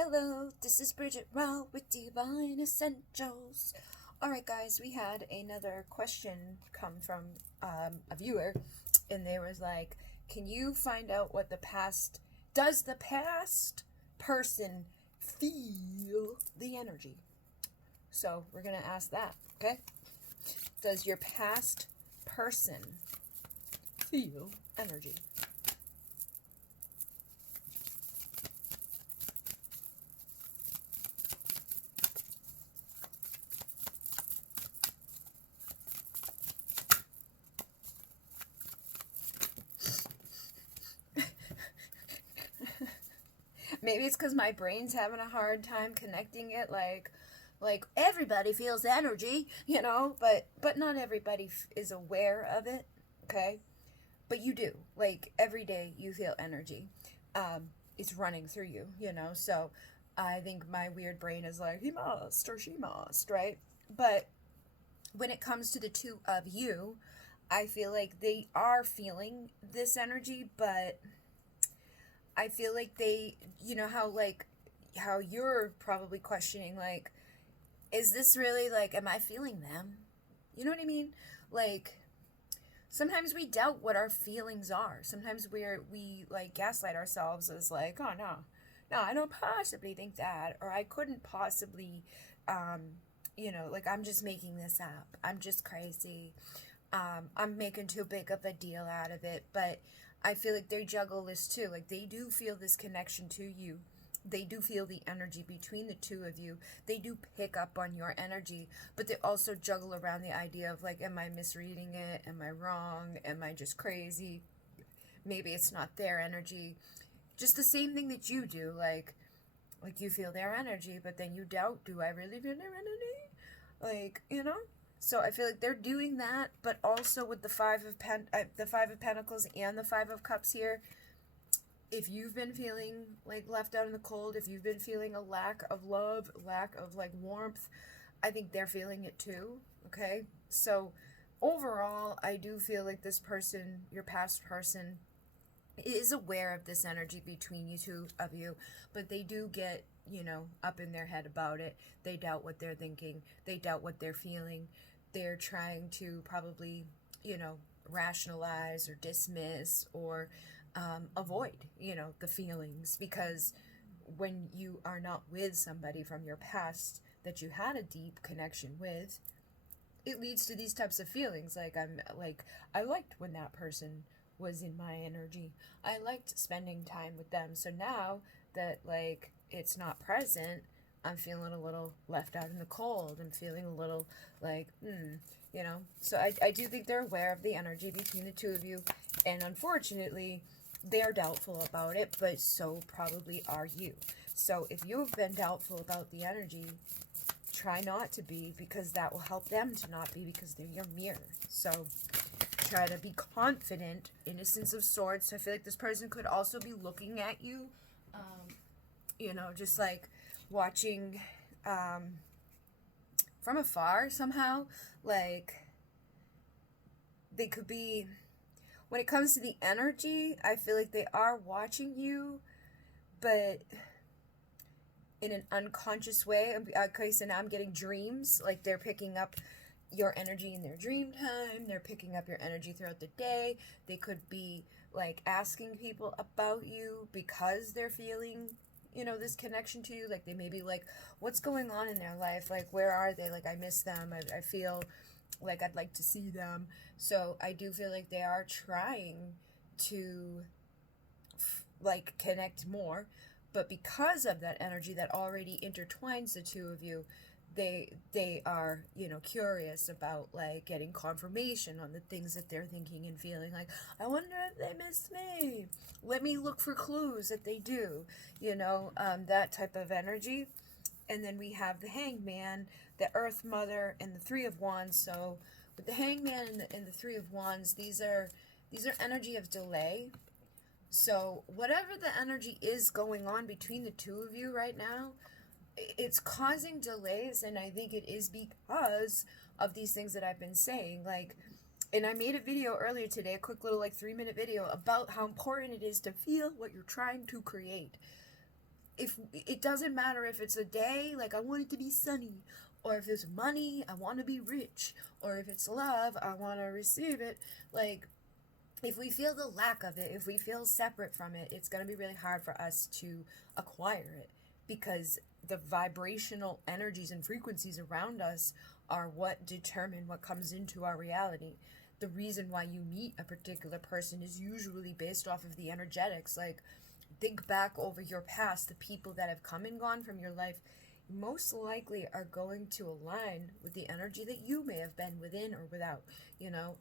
Hello, this is Bridget Raw with Divine Essentials. Alright guys, we had another question come from a viewer, and they was like, can you find out what does the past person feel the energy? So we're going to ask that, okay? Does your past person feel energy? Maybe it's because my brain's having a hard time connecting it, like everybody feels energy, but not everybody is aware of it, okay? But you do. Like, every day you feel energy. It's running through you. So I think my weird brain is like, he must or she must, right? But when it comes to the two of you, I feel like they are feeling this energy, but I feel like how you're probably questioning, like, is this really, like, am I feeling them? You know what I mean? Like, sometimes we doubt what our feelings are. Sometimes we like gaslight ourselves as like, oh no, I don't possibly think that, or I couldn't possibly, like, I'm just making this up. I'm just crazy. I'm making too big of a deal out of it. But I feel like they juggle this too. Like, they do feel this connection to you. They do feel the energy between the two of you. They do pick up on your energy, but they also juggle around the idea of, like, am I misreading it? Am I wrong? Am I just crazy? Maybe it's not their energy. Just the same thing that you do. Like you feel their energy, but then you doubt, do I really feel their energy? So I feel like they're doing that, but also with the the Five of Pentacles and the Five of Cups here, if you've been feeling like left out in the cold, if you've been feeling a lack of love, lack of like warmth, I think they're feeling it too, okay? So overall, I do feel like this person, your past person, is aware of this energy between you two of you, but they do get, up in their head about it. They doubt what they're thinking. They doubt what they're feeling. They're trying to probably, rationalize or dismiss or avoid, the feelings, because when you are not with somebody from your past that you had a deep connection with, it leads to these types of feelings. I liked when that person was in my energy. I liked spending time with them. So now that, like, it's not present, I'm feeling a little left out in the cold. I'm feeling a little like, So I do think they're aware of the energy between the two of you. And unfortunately, they're doubtful about it, but so probably are you. So if you've been doubtful about the energy, try not to be, because that will help them to not be, because they're your mirror. So try to be confident, Innocence of Swords. So I feel like this person could also be looking at you, just like watching from afar somehow. Like, they could be, when it comes to the energy, I feel like they are watching you, but in an unconscious way. Okay, so now I'm getting dreams. Like, they're picking up your energy in their dream time. They're picking up your energy throughout the day. They could be, like, asking people about you because they're feeling, this connection to you. Like, they may be like, what's going on in their life? Like, where are they? Like, I miss them. I feel like I'd like to see them. So I do feel like they are trying to, like, connect more. But because of that energy that already intertwines the two of you, they are, curious about, like, getting confirmation on the things that they're thinking and feeling. Like, I wonder if they miss me. Let me look for clues that they do, that type of energy. And then we have the Hangman, the Earth Mother, and the Three of Wands. So with the Hangman and the Three of Wands, these are energy of delay. So whatever the energy is going on between the two of you right now, it's causing delays, and I think it is because of these things that I've been saying. Like, and I made a video earlier today, a quick little, like, 3-minute video about how important it is to feel what you're trying to create. if it doesn't matter if it's a day, like I want it to be sunny, or if it's money, I want to be rich, or if it's love, I want to receive it. Like, if we feel the lack of it, if we feel separate from it, it's going to be really hard for us to acquire it, because the vibrational energies and frequencies around us are what determine what comes into our reality. The reason why you meet a particular person is usually based off of the energetics. Like, think back over your past, the people that have come and gone from your life most likely are going to align with the energy that you may have been within or without, you know.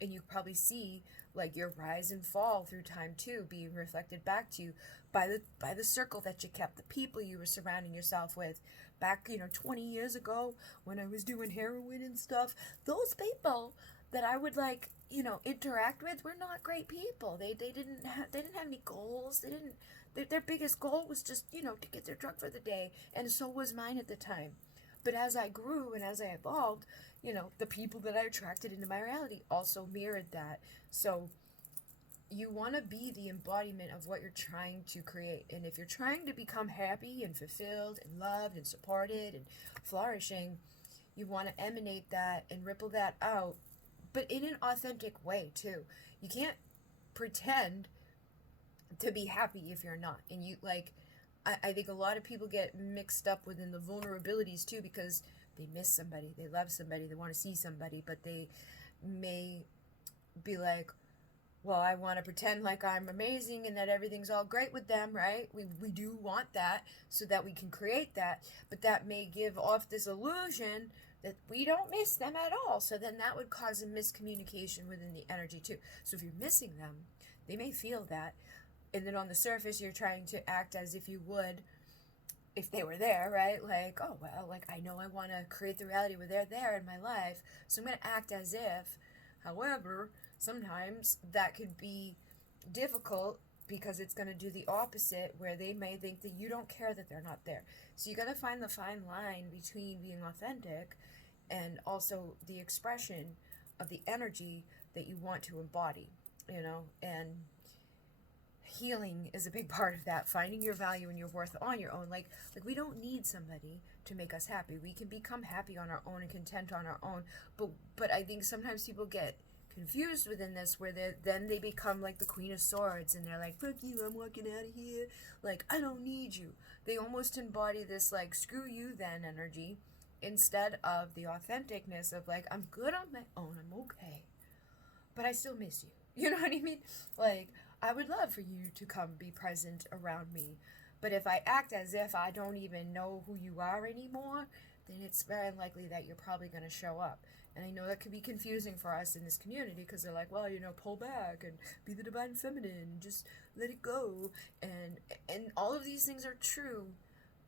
And you probably see like your rise and fall through time too being reflected back to you by the circle that you kept, the people you were surrounding yourself with back, 20 years ago when I was doing heroin and stuff. Those people that I would like, interact with were not great people. They didn't have any goals. Their biggest goal was just, to get their drug for the day, and so was mine at the time. But as I grew and as I evolved, the people that I attracted into my reality also mirrored that. So you want to be the embodiment of what you're trying to create. And if you're trying to become happy and fulfilled and loved and supported and flourishing, you want to emanate that and ripple that out, but in an authentic way too. You can't pretend to be happy if you're not. And I think a lot of people get mixed up within the vulnerabilities too, because they miss somebody, they love somebody, they want to see somebody, but they may be like, well, I want to pretend like I'm amazing and that everything's all great with them, right? We do want that so that we can create that, but that may give off this illusion that we don't miss them at all. So then that would cause a miscommunication within the energy too. So if you're missing them, they may feel that, and then on the surface you're trying to act as if you would if they were there, right? Like, oh, well, like, I know I want to create the reality where they're there in my life, so I'm going to act as if. However, sometimes that could be difficult because it's going to do the opposite, where they may think that you don't care that they're not there. So you got to find the fine line between being authentic and also the expression of the energy that you want to embody, and healing is a big part of that. Finding your value and your worth on your own. Like we don't need somebody to make us happy. We can become happy on our own and content on our own. But I think sometimes people get confused within this, where they become like the Queen of Swords, and they're like, fuck you, I'm walking out of here. Like, I don't need you. They almost embody this like, screw you then energy, instead of the authenticness of like, I'm good on my own, I'm okay, but I still miss you. You know what I mean? Like, I would love for you to come be present around me, but if I act as if I don't even know who you are anymore, then it's very unlikely that you're probably going to show up. And I know that could be confusing for us in this community, because they're like, well, pull back and be the divine feminine, just let it go. And all of these things are true,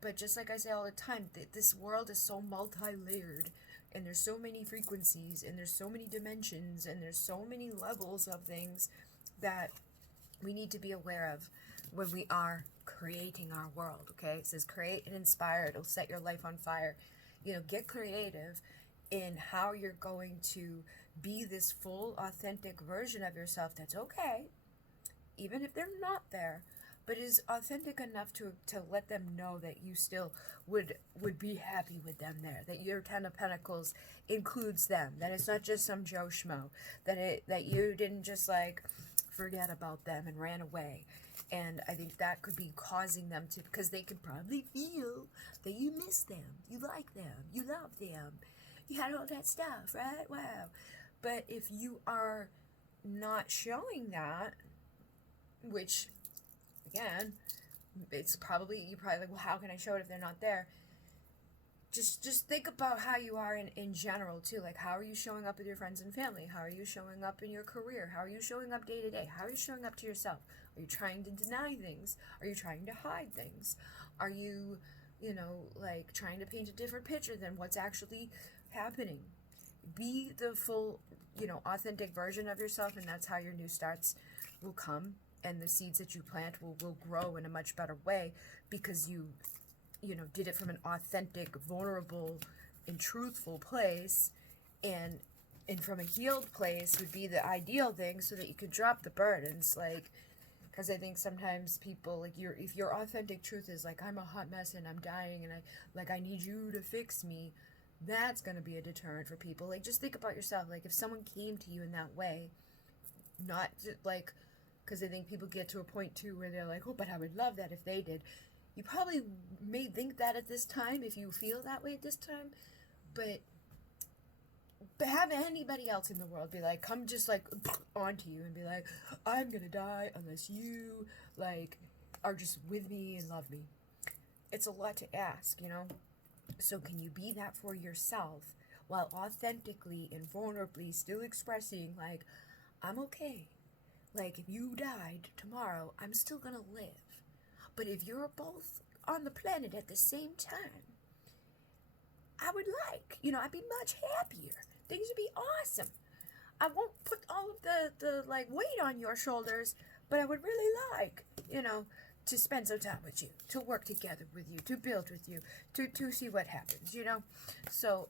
but just like I say all the time, this world is so multi-layered, and there's so many frequencies, and there's so many dimensions, and there's so many levels of things that we need to be aware of when we are creating our world, okay? It says create and inspire. It'll set your life on fire. Get creative in how you're going to be this full, authentic version of yourself that's okay, even if they're not there, but is authentic enough to let them know that you still would be happy with them there, that your Ten of Pentacles includes them, that it's not just some Joe Schmo, that you didn't just like forget about them and ran away. And I think that could be causing them to, because they could probably feel that you miss them, you like them, you love them, you had all that stuff, right? Wow. But if you are not showing that, which, again, you're probably like, well, how can I show it if they're not there? Just think about how you are in general too. Like, how are you showing up with your friends and family? How are you showing up in your career? How are you showing up day to day? How are you showing up to yourself? Are you trying to deny things? Are you trying to hide things? Are you, like trying to paint a different picture than what's actually happening? Be the full, authentic version of yourself, and that's how your new starts will come, and the seeds that you plant will grow in a much better way, because you did it from an authentic, vulnerable, and truthful place, and from a healed place would be the ideal thing, so that you could drop the burdens. Like, Because I think sometimes people, like, if your authentic truth is like, I'm a hot mess and I'm dying and I need you to fix me, that's going to be a deterrent for people. Like, just think about yourself. Like, if someone came to you in that way, not like, because I think people get to a point too where they're like, oh, but I would love that if they did. You probably may think that at this time, if you feel that way at this time, but have anybody else in the world be like, come just like onto you and be like, I'm gonna die unless you like are just with me and love me. It's a lot to ask, you know? So can you be that for yourself while authentically and vulnerably still expressing like, I'm okay. Like, if you died tomorrow, I'm still gonna live. But if you're both on the planet at the same time, I would like, you know, I'd be much happier. Things would be awesome. I won't put all of the like weight on your shoulders, but I would really like, you know, to spend some time with you, to work together with you, to build with you, to see what happens, you know. So,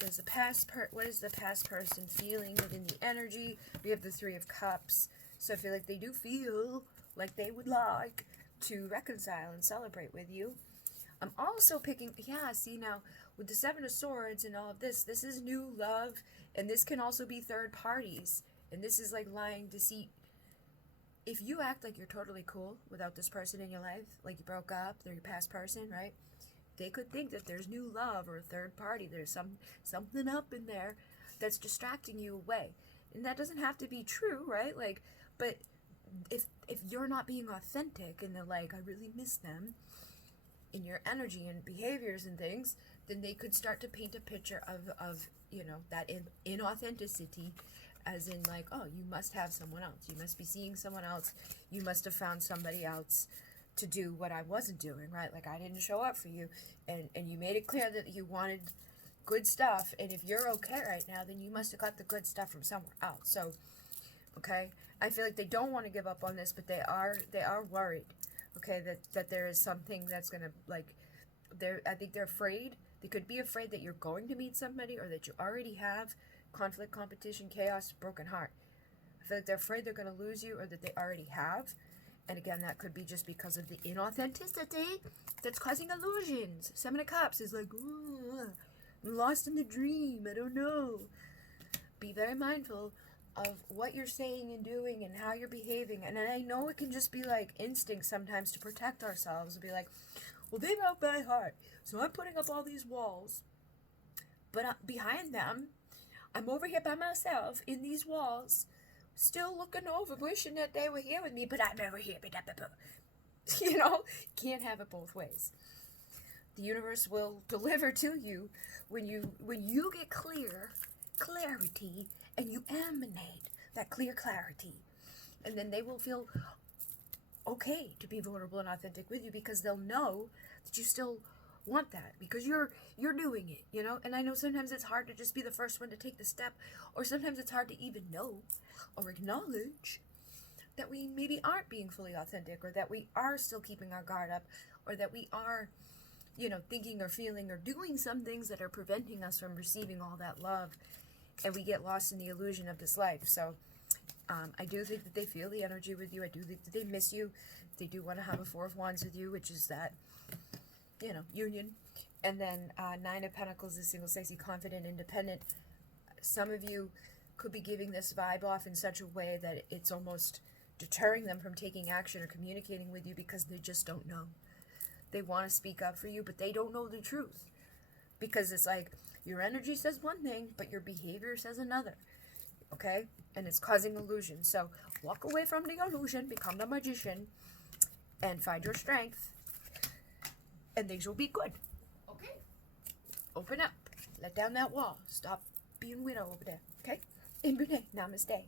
there's the what is the past person feeling within the energy? We have the Three of Cups. So I feel like they do feel like they would like to reconcile and celebrate with you. I'm also picking, yeah, see now, with the Seven of Swords and all of this is new love, and this can also be third parties, and this is like lying, deceit. If you act like you're totally cool without this person in your life, like you broke up, they're your past person, right? They could think that there's new love or a third party, there's something up in there that's distracting you away. And that doesn't have to be true, right? Like, but if you're not being authentic and they're like, I really miss them, in your energy and behaviors and things, then they could start to paint a picture of you know, that inauthenticity, as in like, oh, you must have someone else, you must be seeing someone else, you must have found somebody else to do what I wasn't doing, right? Like, I didn't show up for you, and you made it clear that you wanted good stuff, and if you're okay right now, then you must have got the good stuff from somewhere else. So, okay, I feel like they don't want to give up on this, but they are worried, okay, that there is something that's gonna, like, I think they're afraid. They could be afraid that you're going to meet somebody, or that you already have conflict, competition, chaos, broken heart. I feel like they're afraid they're gonna lose you, or that they already have. And again, that could be just because of the inauthenticity that's causing illusions. Seven of Cups is like, I'm lost in the dream, I don't know. Be very mindful of what you're saying and doing and how you're behaving. And I know it can just be like instinct sometimes to protect ourselves and be like, well, they broke my heart, so I'm putting up all these walls. But behind them, I'm over here by myself in these walls, still looking over, wishing that they were here with me, but I'm over here. You know, can't have it both ways. The universe will deliver to you when you get clarity, and you emanate that clear clarity. And then they will feel okay to be vulnerable and authentic with you, because they'll know that you still want that, because you're doing it, you know. And I know sometimes it's hard to just be the first one to take the step, or sometimes it's hard to even know or acknowledge that we maybe aren't being fully authentic, or that we are still keeping our guard up, or that we are, you know, thinking or feeling or doing some things that are preventing us from receiving all that love, and we get lost in the illusion of this life. So I do think that they feel the energy with you. I do think that they miss you. They do want to have a Four of Wands with you, which is that, you know, union. And then Nine of Pentacles is single, sexy, confident, independent. Some of you could be giving this vibe off in such a way that it's almost deterring them from taking action or communicating with you, because they just don't know. They want to speak up for you, but they don't know the truth, because it's like your energy says one thing, but your behavior says another. Okay? And it's causing illusion. So walk away from the illusion, become the magician, and find your strength, and things will be good. Okay? Open up. Let down that wall. Stop being widow over there. Okay? In Brunei. Namaste.